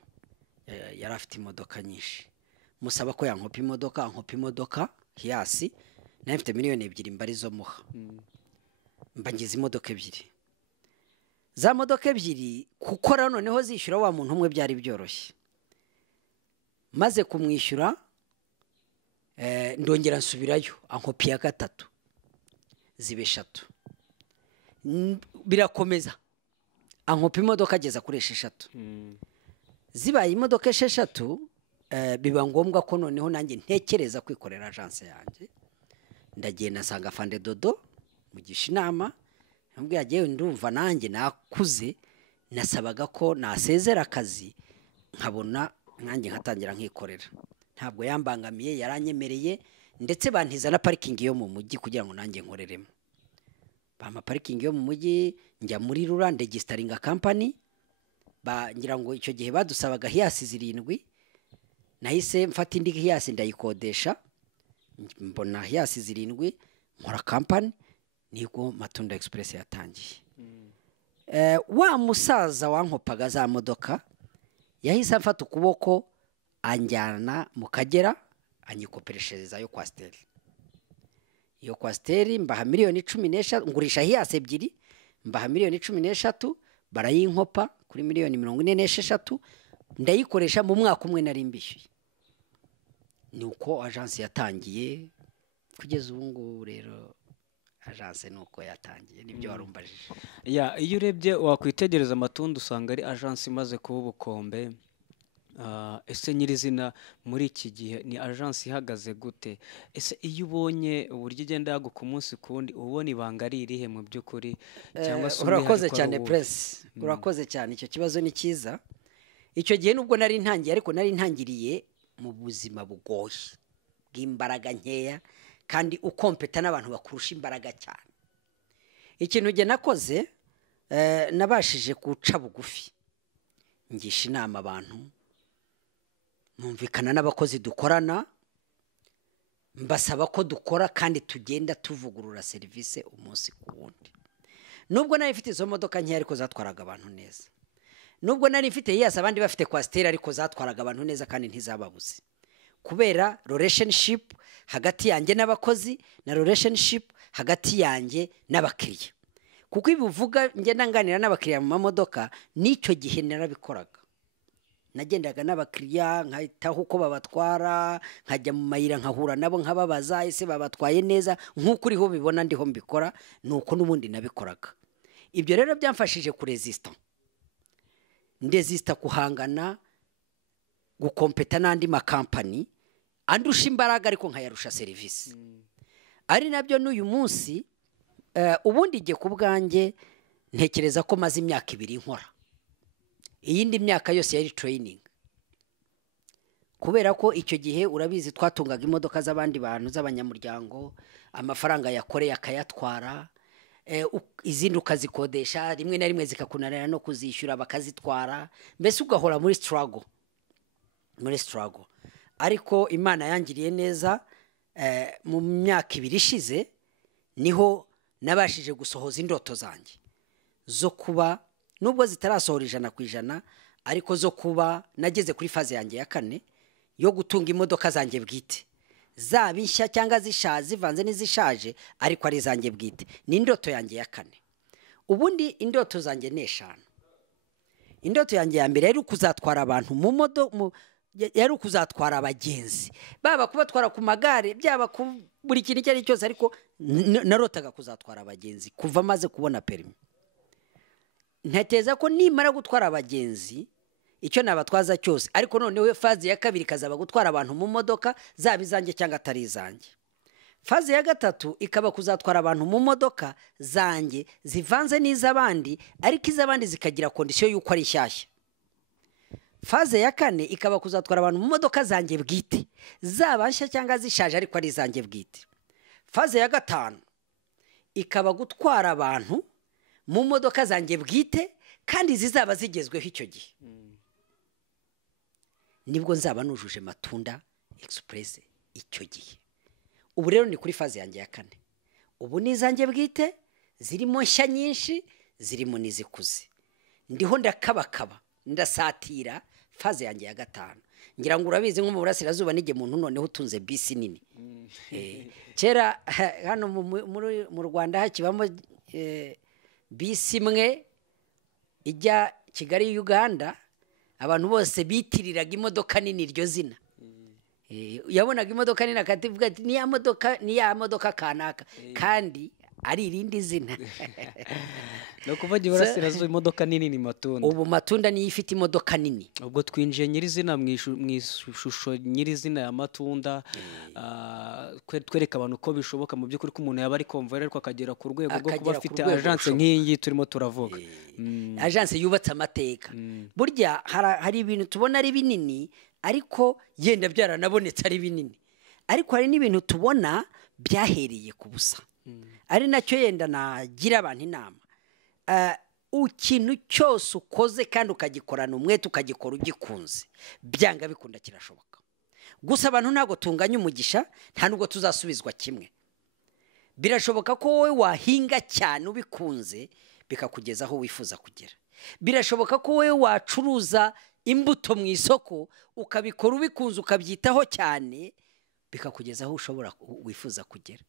Yari afite imodoka nyinshi, musaba ko yankopa imodoka, ankopa imodoka hiyasi, nayo mfite miliyoni 2 mbari zo muha. Mbangiza imodoka 2. Za modoka 2 gukora noneho zishyura wa muntu umwe byari byoroshye. Maze kumwishyura ndongera nsubirayo ankopi ya 3 zibe 3. Birakomeza ankopa imodoka ageza kuri 6. Zibaye imodoka 6, biba ngombwa ko noneho nanjye ntekereza kwikorera agence yanjye. Ndagiye nasanga Fande Dodo mugisha inama, nambwiye agiye ndumva nanjye nakuze, nasabaga ko nasezera akazi nkabona nanjye nkatangira nkikorera. Ntabwo yambangamiye, yaranyemereye, ndetse bantiza na parking yo mu mujyi kugira ngo nanjye nkoreremo. Bama parking yo mu mujyi, njya muri Rura registeringa company. Ngira ngo icyo gihe badusabaga hiyasi 7, nahise mfata indi hiyasi ndayikodesha, mbona hiyasi 7 nkora company, niko Matunda Express yatangiye. Wa musaza wankopaga za modoka yahise amfata ukuboko anjyana mu Kagera anyikopereshereza yo kwa Steli. Iyo kwa Steli mbaha miliyoni 16, ngurisha hiyasi 2, mbaha miliyoni 16, barayinkopa kuri miliyoni 46, ndayikoresha mu mwaka umwe nari mbishyuye. Nuko agence yatangiye kugeza ubu ngubu. Rero agence nuko yatangiye, nibyo warumbajije. Iyo urebye wakwitegereza Matunda usanga ari agence imaze kuba ubukombe. Ese nyirizina muri iki gihe ni agence ihagaze gute? Ese iyo ubonye uburyo igenda yaguka umunsi kundi, ubona ibanga ari irihe mu by'ukuri? Cyangwa se urakoze cyane press, urakoze cyane. Icyo kibazo ni cyiza. Icyo gihe nubwo nari ntangiye, ariko nari ntangiriye mu buzima bugoye bw'imbaraga nkeya, kandi ukompeta n'abantu bakurusha imbaraga cyane. Ikintu nge nakoze, nabashije guca bugufi, ngisha inama abantu, numvikana n'abakozi dukorana, mbasaba ko dukora kandi tugenda tuvugurura serivisi umunsi ku wundi. Nubwo nari mfite izo modoka nke ariko zatwaraga abantu neza, nubwo nari mfite yasa abandi bafite kwasiteri ariko zatwaraga abantu neza kandi ntizababuze, kubera relationship hagati yanjye n'abakozi na relationship hagati yanjye n'abakiriya. Kuko ibivuga ngenda nganira n'abakiriya mu mamodoka, n'icyo gihe narabikoraga. Nagendaga n'abakiriya nkahitaho uko babatwara, nkajya mu mayira nkahura nabo nkababaza ese babatwaye neza nk'uko uriho bibona ndiho mbikora, nuko n'ubundi nabikoraga. Ibyo rero byamfashije kuresista, ndesista kuhangana, gukompeta n'andi makampani andusha imbaraga ariko nkayarusha serivisi. Ari nabyo n'uyu munsi ubundi igihe ku bwanjye ntekereza ko maze imyaka 2 nkora, iyindi myaka yose yari training, kubera ko icyo gihe urabizi twatungaga imodoka z'abandi bantu z'abanyamuryango, amafaranga yakoreye akayatwara, izindi ukazikodesha, rimwe na rimwe zikakunanira no kuzishyura bakazitwara, mbese ugahora muri struggle. Ariko Imana yangiriye neza, mu myaka 2 ishize niho nabashije gusohoza indoto zanjye zo kuba, nubwo zitarasohora 100%, ariko zo kuba nageze kuri faze yanjye ya 4 yo gutunga imodoka zanjye bwite, zaba nshya cyangwa zishaje, zivanze n'izishaje, ariko ari zanjye bwite. Ni indoto yanjye ya 4. Ubundi indoto zanjye ni 5. Indoto yanjye ya mbere yari kuzatwara abantu mu yari kuzatwara abagenzi, baba kubatwara ku magare, byaba ku buri kintu cyari cyose, ariko narotaga kuzatwara abagenzi kuva maze kubona permis. Ntateza ko nimara gutwara abagenzi icyo nabatwaza cyose, ariko noneho faze ya 2 kazaba gutwara abantu mu modoka zaba izanjye cyangwa atari izanjye. Faze ya 3 ikaba kuzatwara abantu mu modoka zanjye zivanze n'izabandi, ariko izabandi zikagira condition yuko ari shyashya. Faze ya 4 ikaba kuzatwara abantu mu modoka zanjye bwite, zaba nshya cyangwa zishaje ariko ari zanjye bwite. Faze ya 5 ikaba gutwara abantu mu modoka zanjye bwite kandi zizaba zigezweho icyo gihe. Nibwo nzaba nujuje Matunda Express icyo gihe. Ubu rero ni kuri faze yanjye ya 4. Ubu ni zanjye bwite, zirimo nshya nyinshi, zirimo nizikuze. Ndiho ndakabakaba, ndasatira faze yanjye ya 5. Ngira ngo urabizi nko mu burasirazuba nige muntu noneho utunze bisi nini. Kera hano mu Rwanda hakibamo bisi imwe ijya Kigali Uganda, abantu bose bitiriraga imodoka nini iryo zina. Yabonaga imodoka nini akativuga ati ni ya modoka kanaka, kandi ari irindi zina. No kuvuga iburasirazuba imodoka nini ni Matunda. Ubu Matunda niyo ifite imodoka nini. Ubwo twinjiye nyirizina mu ishusho nyirizina ya Matunda, twereka abantu ko bishoboka mu by'ukuri ko umuntu yaba ari conveyor ariko akagera ku rwego rwo kuba afite agence nk'iyi turimo turavuga. Agence yubatse amateka. Burya hari ibintu tubona ari binini ariko yenda byaranabonetse ari binini, ariko hari n'ibintu tubona byahereye ku busa. Ari nacyo yenda nagira abantu inama, ikintu cyose ukoze kandi ukagikorana umwete, ukagikora ugikunze, byanga bikunda kirashoboka. Gusa abantu ntago tunganya umugisha, nta nubwo tuzasubizwa kimwe. Birashoboka ko wowe wahinga cyane ubikunze bikakugeza aho wifuza kugera. Birashoboka ko wowe wacuruza imbuto mu isoko ukabikora ubikunze ukabyitaho cyane bikakugeza aho ushobora wifuza kugera.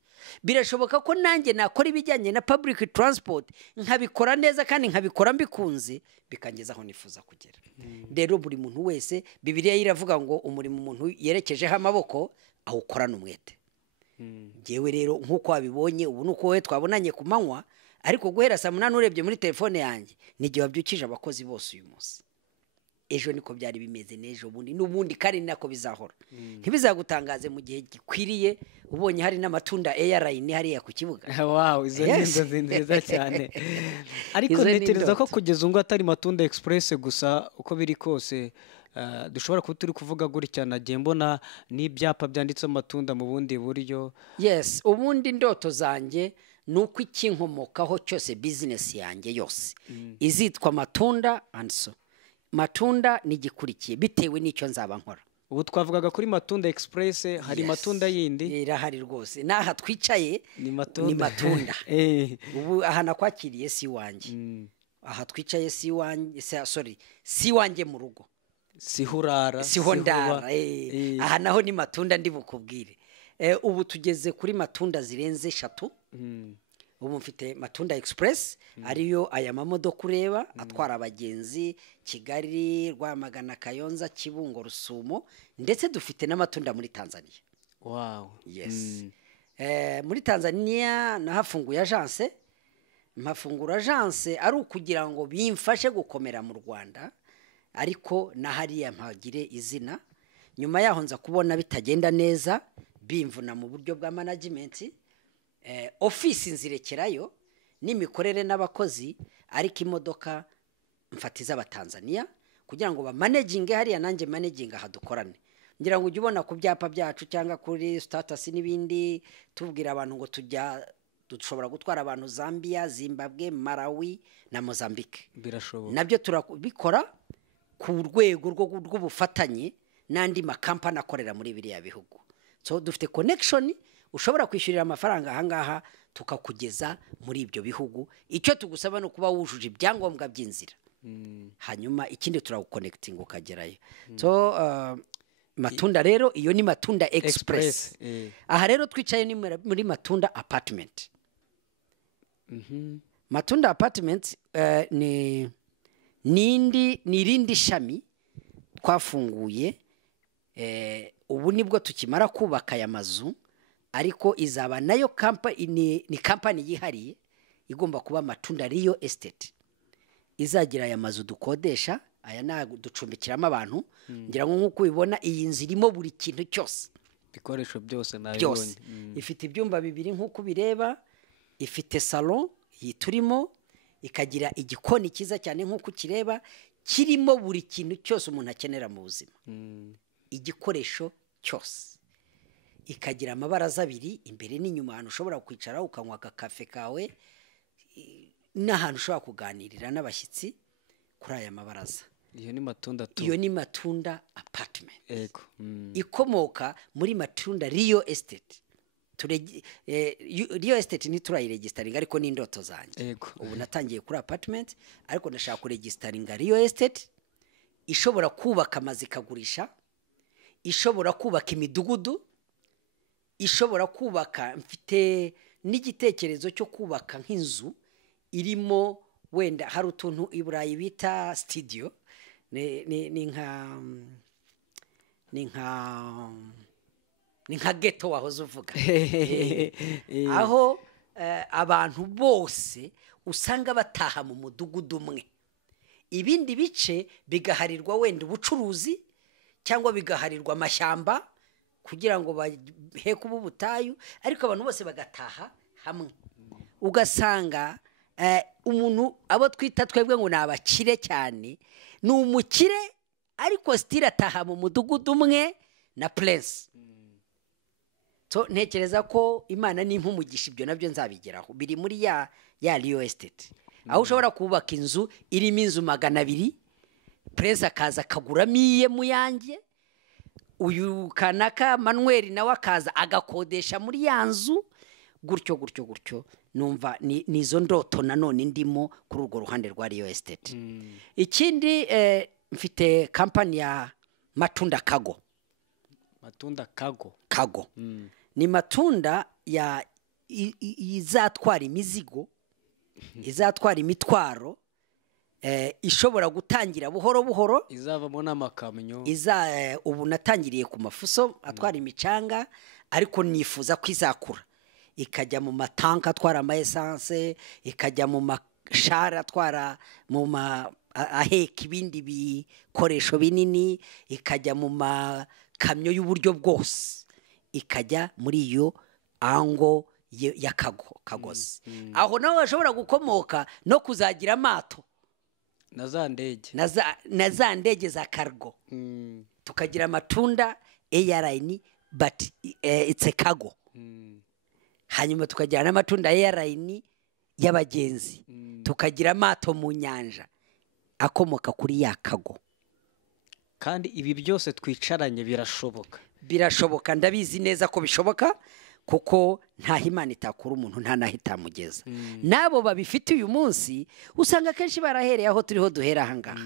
Birashoboka ko nanjye nakora ibijyanye na public transport nkabikora neza kandi nkabikora mbikunze bikangeza aho nifuza kugera. Rero buri muntu wese, Bibiliya iravuga ngo umurimo umuntu yerekejeho amaboko awukorana umwete. Jewe rero nkuko wabibonye ubu nuko we twabonanye ku manywa, ariko guhera saa 8 urebye muri telefone yanjye n'igihe wabyukije abakozi bose uyu munsi. Ejo niko byari bimeze, n'ejo bundi n'ubundi kandi nako bizahora. Ntibizagutangaze mu gihe gikwiriye ubonye hari n'Amatunda airline hariya ku kibuga. Wow, izo ni nziza cyane. Ariko netereza ko kugeza ngo atari Matunda Express gusa, uko biri kose dushobora kuba turi kuvuga gutya, nagiye mbona n'ibyapa byanditseho Matunda mu bundi buryo. Yes, ubundi ndoto zanjye nuko ikinkomokaho cyose business yanjye yose izitwa Matunda and so Matunda nigikurikiye bitewe n'icyo nzaba nkora. ubu twavugaga kuri Matunda Express hari Matunda yindi irahari rwose naha twicaye ni Matunda ubu aha nakwakiriye si wanjye aha twicaye si wanjye sorry si wanjye mu rugo sihurara sihondara aha naho ni Matunda ndi bukubwire ubu tugeze kuri Matunda zirenze 3 ubu mfite Matunda Express ariyo aya mamodoka ureba atwara abagenzi Kigali Rwamagana Kayonza Kibungo Rusumo ndetse dufite n'amatunda muri Tanzania. Wow. Yes. Muri Tanzania nahafunguye agence mpafungura agence ari ukugira ngo bimfashe gukomera mu Rwanda ariko nahariya mpagire izina nyuma yaho nza kubona bitagenda neza bimvuna mu buryo bwa management office nzirekerayo n'imikorere n'abakozi ariko imodoka mfatiza abatanzania kugira ngo ba managing hariya nanjye managing hadukorane ngira ngo ujye ubona ku byapa byacu cyangwa kuri status n'ibindi tubwira abantu ngo dushobora gutwara abantu Zambia Zimbabwe Malawi na Mozambique birashoboka nabyo turabikora ku rwego rw'ubufatanye n'andi makampani akorera muri biriya bihugu so dufite connection ushobora kwishyurira amafaranga ahangaha tukakugeza muri ibyo bihugu icyo tugusaba no kuba wujuje ibyangombwa by'inzira hanyuma ikindi turaguconnecting ukagerayo so Matunda rero iyo ni Matunda Express aha rero twicaye ni muri Matunda Apartment Matunda Apartment ni irindi shami twafunguye ubu nibwo tukimara kubaka aya mazu ariko izaba nayo ni company yihariye igomba kuba Matunda Real Estate izagira aya mazu dukodesha aya ducumbikiramo abantu ngira ngo nkuko ubibona iyi nzu irimo buri kintu cyose bikoresho byose nabibonye ifite ibyumba bibiri nkuko bireba ifite salon yiturimo ikagira igikoni kiza cyane nkuko kireba kirimo buri kintu cyose umuntu akenera mu buzima igikoresho cyose ikagira amabaraza abiri imbere n'inyuma ahantu ushobora kwicara ukanywa akafe kawe n'ahantu ushobora kuganirira n'abashyitsi kuri aya mabaraza iyo ni Matunda Apartment ikomoka muri Matunda Real Estate Real Estate ni turayiregistaringa ariko ni indoto zanjye ubu natangiye kuri apartment ariko ndashaka kuregistaringa Real Estate ishobora kubaka amazi ikagurisha ishobora kubaka imidugudu ishobora kubaka mfite n'igitekerezo cyo kubaka nk'inzu irimo wenda hari utuntu i Burayi bita studio ni nka ghetto wahoze uvuga aho abantu bose usanga bataha mu mudugudu umwe ibindi bice bigaharirwa wenda ubucuruzi cyangwa bigaharirwa amashyamba kugira ngo bahe kuba ubutayu ariko abantu bose bagataha hamwe ugasanga umuntu abo twita twebwe ngo nabakire cyane ni umukire ariko stile ataha mu mudugudu umwe na prince so ntekereza ko Imana nimpumugisha ibyo nabyo nzabigeraho biri muri ya Real Estate aho ushobora kubaka inzu irimo inzu 200 prince akaza akaguramo iye mu yanjye uyu kanaka Manuel nawe akaza agakodesha muri ya nzu gutyo numva nizo ndoto nanone ndimo kuri urwo ruhande rwa Real Estate ikindi mfite company ya Matunda Cargo ni Matunda ya izatwara imizigo izatwara imitwaro ishobora gutangira buhoro izavamo n'amakamyo ubu natangiriye ku mafuso atwara imicanga ariko nifuza kwizakura ikajya mu matanka atwara ama essence ikajya mu mashara atwara mu aheka ibindi bikoresho binini ikajya mu makamyo y'uburyo bwose ikajya muri iyo ango ya kagozi aho nawe bashobora gukomoka no kuzagira amato na za ndege za cargo tukagira Matunda airline but it's a cargo hanyuma tukagira n'Amatunda airline y'abagenzi tukagira amato mu nyanja akomoka kuri ya cargo kandi ibi byose twicaranye birashoboka. birashoboka, ndabizi neza ko bishoboka, kuko nta Imana itakura umuntu, nta naho itamugeza. Nabo babifite uyu munsi usanga kenshi barahereye aho turiho duhera ahangaha.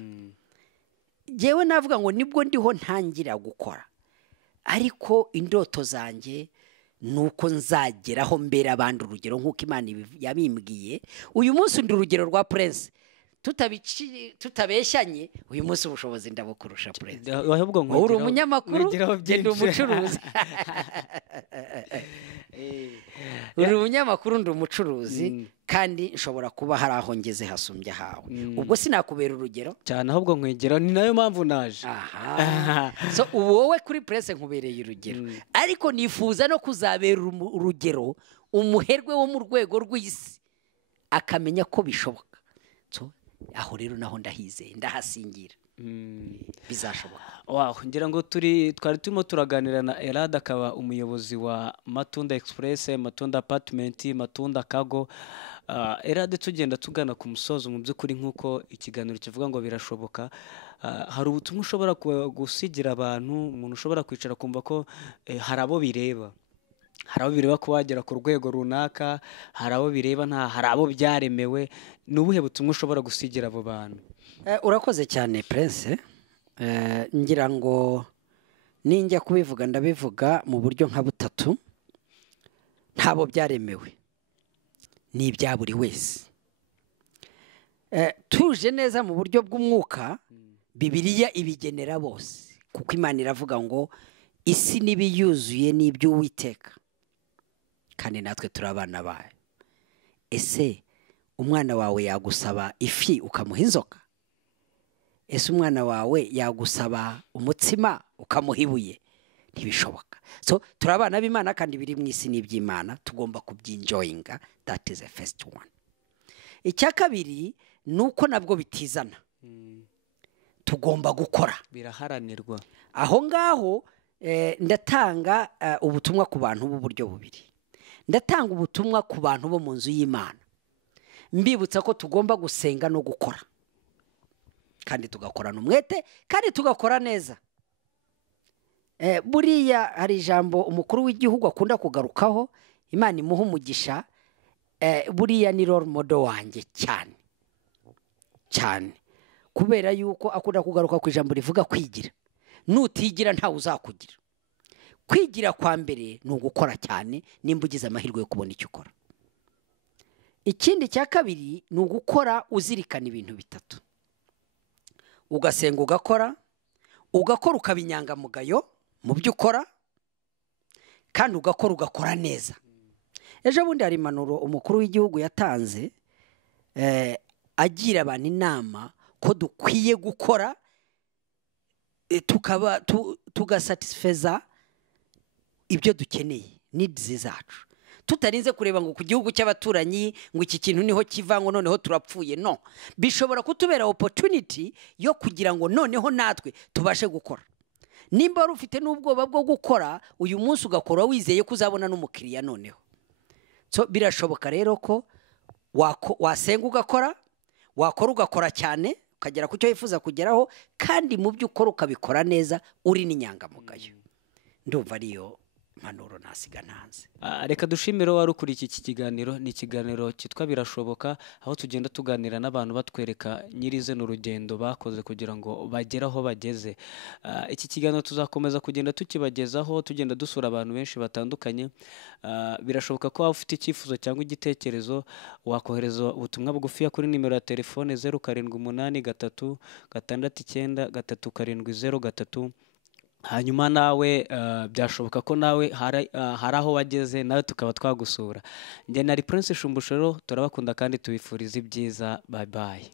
Jewe navuga ngo nibwo ndiho ntangira gukora, ariko indoto zanjye nuko nzageraho mbere abandi urugero nk'uko Imana yabimbwiye. Uyu munsi ndi urugero rwa Prince, tutabeshyanye. Uyu munsi ubushobozi ndabukurusha Prince. Uri umunyamakuru, ndi umucuruzi. Uri umunyamakuru, ndi umucuruzi, kandi nshobora kuba hari aho ngeze hasumbye hawe. Ubwo sinakubera urugero cyane, ahubwo nkwegera, ni nayo mpamvu naje. So wowe kuri Prince nkubereye urugero, ariko nifuza no kuzabera urugero umuherwe wo mu rwego rw'isi, akamenya ko bishoboka. So aho rero naho ndahizeye, ndahasingira. Bizashoboka. Wow, ngira ngo twari turimo turaganira na Elad, akaba umuyobozi wa Matunda Express, Matunda Apartment, Matunda Cargo. Elad, tugenda tugana ku musozo, mu by'ukuri nk'uko ikiganiro kivuga ngo birashoboka, hari ubutumwa ushobora gusigira abantu, umuntu ushobora kwicara kumva ko hari abo bireba, hari abo bireba ko wagera ku rwego runaka, hari abo bireba hari abo byaremewe, ni ubuhe butumwa ushobora gusigira abo bantu? Urakoze cyane Prince. Ngira ngo ninjya kubivuga ndabivuga mu buryo nka butatu. Ntabo byaremewe, ni ibya buri wese. Tuje neza mu buryo bw'umwuka, Bibiliya ibigenera bose, kuko Imana iravuga ngo isi n'ibiyuzuye n'iby'Uwiteka, kandi natwe turi abana bayo. Ese umwana wawe yagusaba ifi ukamuha inzoka? Ese umwana wawe yagusaba umutsima ukamuha ibuye? Ntibishoboka. So turi abana b'Imana, kandi biri mu isi n'iby'Imana, tugomba kubyinjoyinga. That is the first one. Icya kabiri nuko nabwo bitizana, tugomba gukora, biraharanirwa. Aho ngaho ndatanga ubutumwa ku bantu b'uburyo bubiri. Ndatanga ubutumwa ku bantu bo mu nzu y'Imana, mbibutsa ko tugomba gusenga no gukora, kandi tugakorana umwete, kandi tugakora neza. Buriya hari ijambo umukuru w'igihugu akunda kugarukaho, Imana imuha umugisha. Buriya ni role model wanjye cyane cyane, kubera yuko akunda kugaruka ku ijambo rivuga kwigira. Nutigira ntawe uzakugira. Kwigira kwa mbere ni ugukora cyane, nimba ugize amahirwe yo kubona icyo ukora. Ikindi cya kabiri ni ugukora uzirikana ibintu bitatu: ugasenga, ugakora ukaba inyangamugayo mu byo ukora, kandi ugakora neza. Ejo bundi hari impanuro umukuru w'igihugu yatanze, agira abantu inama ko dukwiye gukora, tugasatisfeza ibyo dukeneye, needs zacu, tutarinze kureba ngo ku gihugu cy'abaturanyi ngo iki kintu niho kiva, ngo noneho turapfuye. No, bishobora kutubera opportunity yo kugira ngo noneho natwe tubashe gukora. Nimba wari ufite n'ubwoba bwo gukora, uyu munsi ugakora wizeye ko uzabona n'umukiriya noneho. So birashoboka rero ko wasenga ugakora, ugakora cyane, ukagera ku cyo wifuza kugeraho, kandi mu byo ukora ukabikora neza, uri n'inyangamugayo. Ndumva ariyo mpanuro nasiga ntanze. Reka dushimire wari ukuri iki kiganiro. Ni ikiganiro cyitwa Birashoboka, aho tugenda tuganira n'abantu batwereka nyirizina urugendo bakoze kugira ngo bagere aho bageze. Iki kiganiro tuzakomeza kugenda tukibagezaho, tugenda dusura abantu benshi batandukanye. Birashoboka ko waba ufite icyifuzo cyangwa igitekerezo, wakohereza ubutumwa bugufiya kuri nimero ya telefone 0783669370. Hanyuma nawe byashoboka ko nawe hari aho wageze, nawe tukaba twagusura. Njye nari Prince Shumbushero, turabakunda kandi tubifuriza ibyiza. Bye bye.